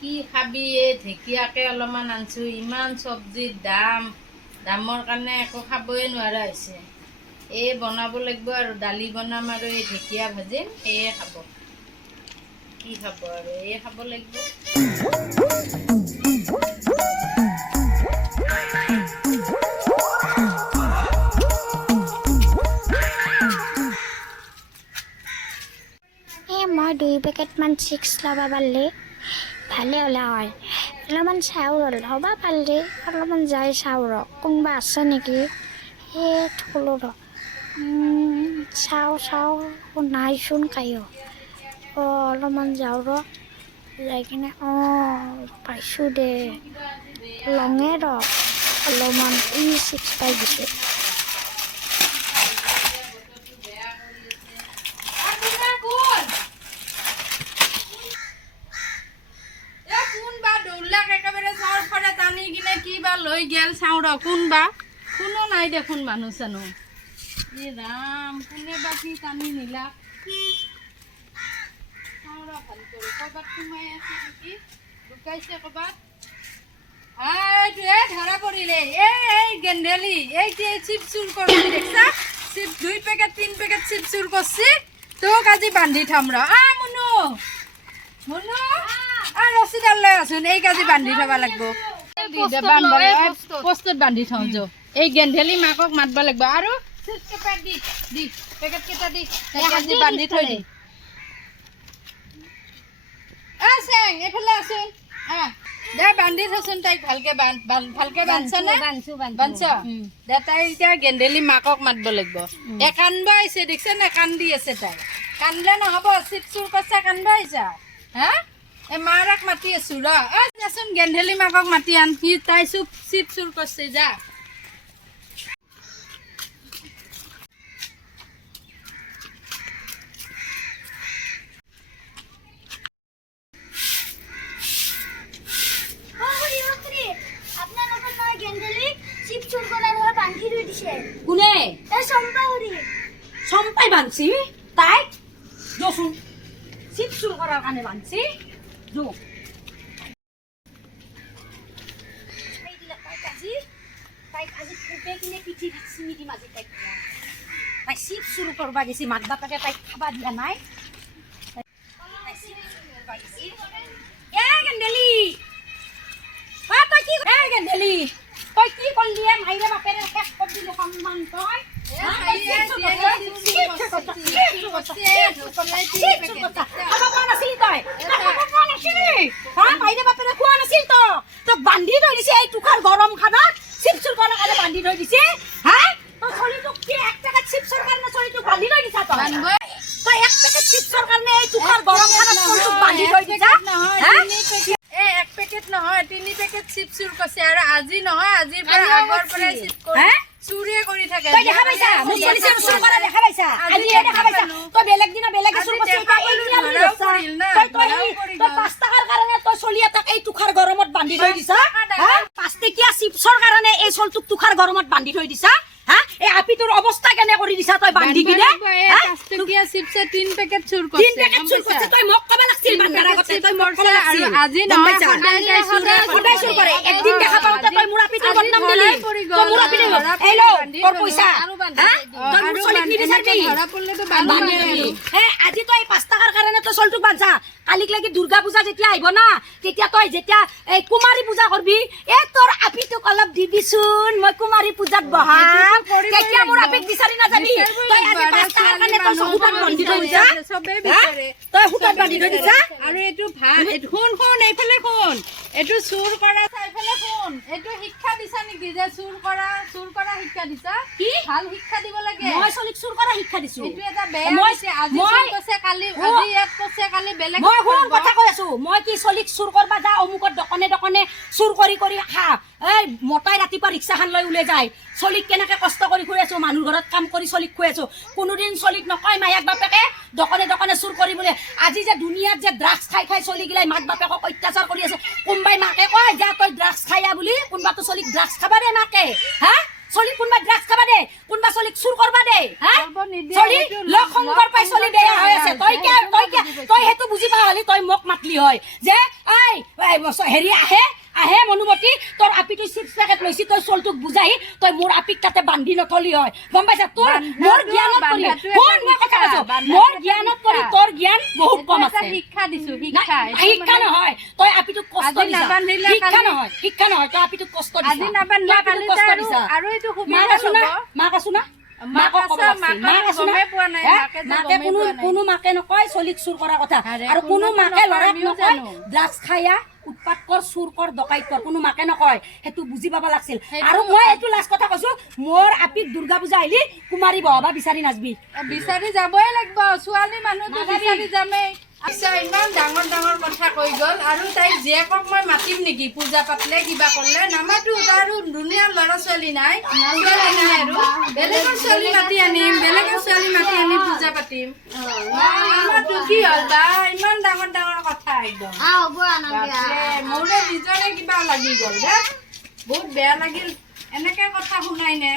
কি খাবি ঢেকীয়াকে অলপমান আনছো ইমান চব্জিৰ দামৰ কাৰণে একো খাবই নোৱাৰা হৈছে এই বনাব লাগিব আৰু দালি বনাম আৰু এই ঢেকীয়া ভাজিম এয়ে খাব কি খাব আৰু এয়ে খাব লাগিব মই 2 পেকেটমান চিপছ ল'ব পাৰিলে ভালে হ'লে হয় অলপমান চাউল হ'বা পাৰিলে অলপমান যাই চাওঁ ৰ কোনোবা আছে নেকি সেই থলো ৰ চাওঁ নাইচোন কায়ো অলপমান যাওঁ ৰ যাই কিনে পাইছোঁ দে লঙে ৰ অলপমান চিপছ পাই দিছোঁ লৈ গেল চাওঁ ৰ কোনো নাই দেখোন মানুহ চানো ৰাম কোনে বা কি টানি নিলা চাওঁ ৰ ভাল কৰি ক'ৰবাত সোমাই আছে নেকি লুকাইছে ক'ৰবাত ধৰা পৰিলে এই গেন্ধেলি এই কি চিপ চুৰ কৰি দেখছা চিপ 2 পেকেট 3 পেকেট চিপ চুৰ কৰছি তোক আজি বান্ধি থাম ৰ মুনু ৰছীডাল লৈ আছোন এই কাজি বান্ধি থবা লাগব পোষ্টত বান্ধি থওঁ যো এই গেন্ধেলি মাকক মাতবা লাগব আৰু চিপ পেকেট দি পেকেট কেইটা দি কাজি বান্ধি থৈ দি চেং এফালে আছোন দে বান্ধি থচোন তাইক ভালকে ভালকে বান্ধছনে বান্ধছ দে তাই এতিয়া গেন্ধেলি মাকক মাতব লাগব কান্দবা আহিছে দেখছে না কান্দি আছে তাই কান্দলে নহব চিপ চুৰ কৰছে কান্দবা আহিছা হা মাৰাক মাতি আছো ৰ যাচোন গেন্ধেলি মাকক মাতি আন সি তাই চিপ চুৰ কৰছে যা কোনে চম্পাই বান্ধছি তাই যচোন চিপ চুৰ কৰাৰ কাৰণে বান্ধছি যো তাইক আজি খুবে কিনে পিঠি চিনি দিম আজি তাইক তাই চিপ চুৰ কৰবা গেছি মাক বাপেকে তাইক খাবা দিয়া নাই গেন্ধেলি তই কি গেন্ধেলি তই কি করলি মাইরে বাপের শেষ করে দিল সম্মান তই বান্ধি থৈ দিছে এই টুকার গরম খানা চিপসুর কাৰণে বান্ধি থৈ দিছে হ্যাঁ তই চলিটোক কি 1 পেকেট চিপসুৰ কাৰণে চলিটোক বান্ধি থৈ দিছা তই 1 পেকেট চিপসুৰ কাৰণে এই টুকার গরম খানা চলিটোক বান্ধি থৈ দিছা হ্যাঁ 1 পেকেট নহয় 3 পেকেট চিপ চুৰ কৰছে আৰু আজি নহয় আজিৰ পৰা আগৰ পৰা চিপ কৰি চুৰিয়ে কৰি থাকে তই দেখা পাইছা মোক চলিছে চুৰ কৰা দেখা পাইছা আজি দেখা পাইছা তই বেলেগ দিনা বেলেগ চুৰ কৰছ তই 5 টাকাৰ কাৰণে তই চলি এটাক এই তুখাৰ গৰমত বান্ধি থৈ দিছা 5 টকীয়া চিপছৰ কাৰণে এই চলটোক তুখাৰ গৰমত বান্ধি থৈ দিছা এই আপিটোৰ অৱস্থা কেনে কৰি দিছা তই বান্ধি কিনে 5 টকীয়া চিপছে 3 পেকেট চুৰ কৰছে 3 পেকেট চুৰ কৰছে তই মোক কবা লাগছিল বান্ধাৰ আগতে তই মোক কবা লাগছিল আৰু আজি নহয় সদায় চুৰ কৰে একদিন দেখা পাওঁতে তই মোৰ আপিটোৰ বদনাম দিলি তই মোৰ আপিটো এই ল তোৰ পইচা তই মোৰ চলিক নিবিচাৰবি ধৰা পৰলেতো বান্ধি আজি তই 5 টাকাৰ কাৰণে তই চলটোক বান্ধা কালিক লাগি দুৰ্গা পূজা যেতিয়া আহিব না তেতিয়া তই যেতিয়া এই কুমাৰী পূজা কৰবি তোৰ আপিটোক অলপ দিবিচোন মই কুমাৰী পূজাত বহাম তেতিয়া মোৰ আপিক বিচাৰি নাযাবি তই আজি 5 টাকাৰ কাৰণে তই হুটাত বান্ধি থৈ দিছা সবে বিচাৰে তই হুটাত বান্ধি থৈ দিছা আৰু এইটো ভাল শুন এইফালে শুন এইটো চুৰ কৰা এইফালে শুন এইটো শিক্ষা দিছা নেকি যে চুৰ কৰা শিক্ষা দিছা কি ভাল শিক্ষা দিব লাগে মই চলিক চুৰ কৰা শিক্ষা দিছো এইটো এটা বেয়া হৈছে আজি চুৰ কৰছে কালি আজি ইয়াত কৰছে কালি বেলেগ মই শুন কথা কৈ আছো মই কি চলিক চুৰ কৰবা যা অমুকত দোকানে চুৰ কৰি খা এই মতাই ৰাতিপুৱা ৰিক্সাখন লৈ উলে যায় চলিক কেনেকে কষ্ট কৰি খুৱাই আছো মানুহ ঘৰত কাম কৰি চলিক খুৱাই আছো কোনোদিন চলিক নকয় মায়াক বাপেকে দোকানে চুৰ কৰি বোলে আজি যে দুনিয়াত যে ড্ৰাগছ খাই চলি গিলাই মাক বাপেকক অত্যাচাৰ কৰি আছে কোনবাই মাকে কয় যা তই ড্ৰাগছ খাইয়া বুলি কোনবাটো চলিক ড্ৰাগছ খাবা দে মাকে চলি কোনবাই ড্ৰাগছ খাবা দে কোনবা চলিক চুৰ কৰবা দে হা কৰিব নিদিয়ে, চলি সেইটো লগ সংগৰ পাই চলি বেয়া হৈ আছে তই তই হেতু বুজি পা হলি তই মোক মাতলি হয় যে আই হেৰি আহে মনুমতি তোৰ আপিটো চিপছ পেকেট লৈছি তই চলটোক বুজাই তই মোৰ আপিক তাতে বান্ধি নথলি হয় গম পাইছা তোৰ মোৰ জ্ঞানত কৰি কোন মই কথা কৈছো মোৰ জ্ঞানত কৰি তোৰ জ্ঞান বহুত কম আছে শিক্ষা দিছো শিক্ষা নহয় তই আপিটোক কষ্ট আজি দিছা নাবান্ধিলে শিক্ষা নহয় তই আপিটোক কষ্ট দিছা আজি নাবান্ধিলে তই আপিটোক কষ্ট দিছা আৰু এইটো মাক আছো না মাক আছো না কোনো মাকে নকয় চলিক চুৰ কৰা কথা আৰু কোনো মাকে ল'ৰাক নকয় ড্ৰাগছ খায়া উৎপাত কৰ চুৰ কৰ ডকাইত কৰ কোনো মাকে নকয় সেইটো বুজি পাব লাগিছিল আৰু মই এইটো লাষ্ট কথা কৈছো মোৰ আপিক দুৰ্গা পূজা আহিলি কুমাৰী বহাবা বিচাৰি নাচবি বিচাৰি যাবই লাগিব ছোৱালী মানুহটো বিচাৰি যামেই আচ্ছা ইমান ডাঙৰ ডাঙৰ কথা কৈ গ'ল আৰু তাই জীয়েকক মই মাতিম নেকি পূজা পাতলে কিবা কৰিলে নামাতো তাৰো দুনিয়াৰ ল'ৰা ছোৱালী নাই আৰু বেলেগৰ ছোৱালী মাতি আনিম পূজা পাতিম নামাতো কি হ'ল বা ইমান ডাঙৰ ডাঙৰ কথা একদম মোৰে নিজৰে কিবা লাগি গ'ল দে বহুত বেয়া লাগিল এনেকে কথা শুনাই নে